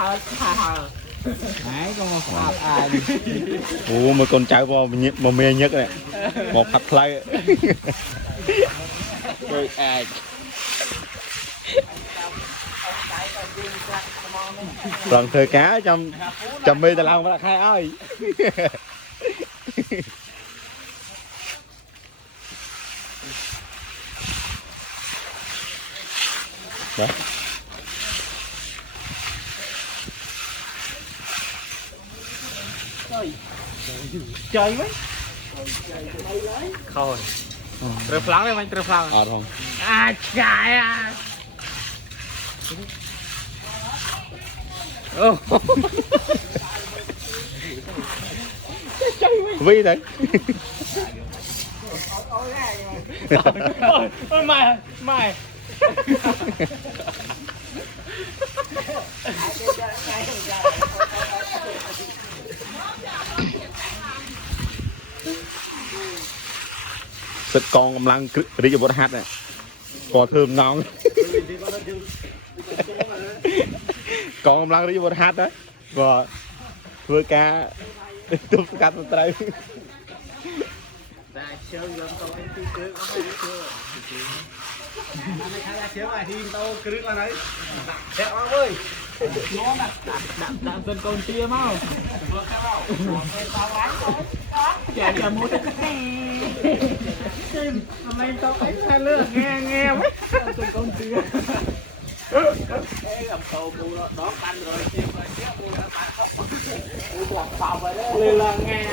Đấy, con một phạt ai. Ủa mà con trai mà mê nhất này. Một hạt play. Rồi ai. Lần thơ cá trong mê ta lao mà là khai ơi. Đó. Chơi mấy thôi trừ phẳng đi anh trừ phẳng Không à chạy à vi đấy. ôi mày Sức con cầm lăng đi cho bột hạt này. Còn thơm ngon. Con cầm lăng đi cho bột hạt đấy. Và vừa cá tụt cá tụt trời. đặng dân con tia mau chả mua cái hôm nay tao thấy hai lứa nghe mấy dân con tia làm cầu mua đó ăn rồi chia rồi chia mua đã bán không làm phòng rồi đó lên là nghe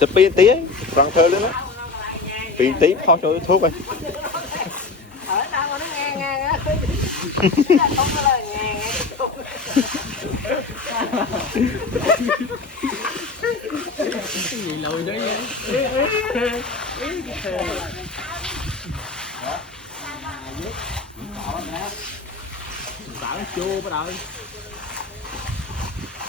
Sẽ pin tí ấy, răng thơ lên đó. Pin tí kho cho thuốc rồi. Ở đâu mà nó nghe không có lời nghe cái gì lùi đấy vậy tạo chua bắt đầu